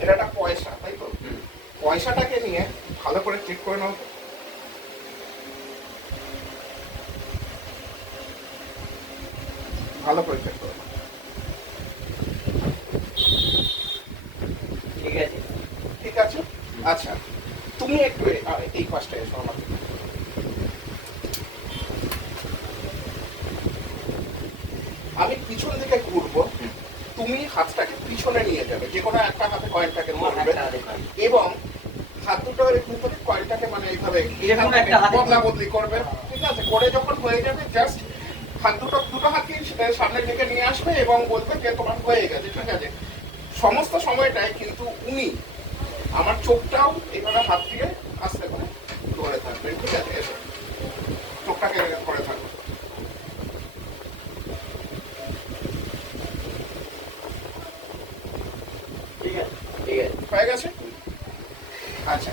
এটা একটা পয়সা, তাই তো? পয়সাটাকে নিয়ে ভালো করে চেক করে নাও। ভালো করে চেক করে নাও। ঠিক আছে, ঠিক আছে। আচ্ছা, তুমি একটু এই পাশটা এসো আমার। আমি পিছন দিকে ঘুরবো, তুমি হাতটাকে পিছনে নিয়ে যাবে, যে কোনো একটা হাতে কয়েনটাকে ধরবে এবং হাত দুটোর ভিতরে কয়েনটাকে মানে এইভাবে বদলা বদলি করবে। ঠিক আছে, করে যখন হয়ে যাবে জাস্ট হাত দুটো হাতকে সামনের দিকে নিয়ে আসবে এবং বলবে যে তোমার হয়ে গেছে। ঠিক আছে, সমস্ত সময়টাই কিন্তু উনি আমার চোখটাও এইভাবে হাত দিয়ে আস্তে করে ধরে থাকবেন। ঠিক আছে, এসো চোখটাকে করে থাকবে। ঠিক আছে, ঠিক আছে, হয়ে গেছে। আচ্ছা,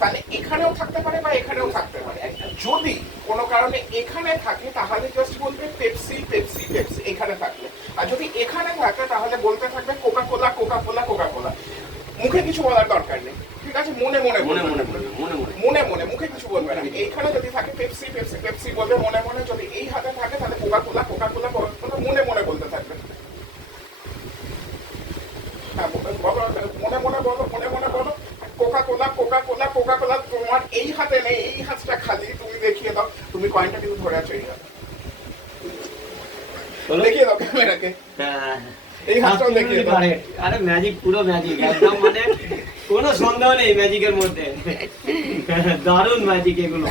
তাহলে এখানেও থাকতে পারে বা এখানেও থাকতে পারে। যদি কোনো কারণে এখানে থাকে তাহলে জাস্ট বলবে পেপসি পেপসি পেপসি এখানে থাকলে, আর যদি এখানে থাকে তাহলে বলতে থাকবে Coca Cola Coca Cola Coca Cola. মুখে কিছু বলার দরকার নেই, ঠিক আছে? মনে মনে মনে মনে বলবে, মনে মনে মনে মনে, মুখে কিছু বলবে না। এইখানে যদি থাকে পেপসি পেপসি পেপসি বলবে মনে মনে, যদি এই হাতে থাকে তাহলে Coca Cola Coca Cola Coca Cola মনে মনে বলতে থাকবে। হ্যাঁ, মনে মনে বলো, মনে মনে বলো Coca Cola Coca Cola Coca Cola. তোমার এই হাতে নেই, এই হাতটা খালি, তুমি দেখিয়ে দাও। তুমি কয়েনটা কিন্তু ধরে আছো এই হাতে, দেখিয়ে দাও ক্যামেরাকে। এই হাতটাও দেখিয়ে দাও। আরে ম্যাজিক, পুরো ম্যাজিক একদম, মানে কোনো সন্দেহ নেই ম্যাজিকের মধ্যে। দারুণ ম্যাজিক এগুলো।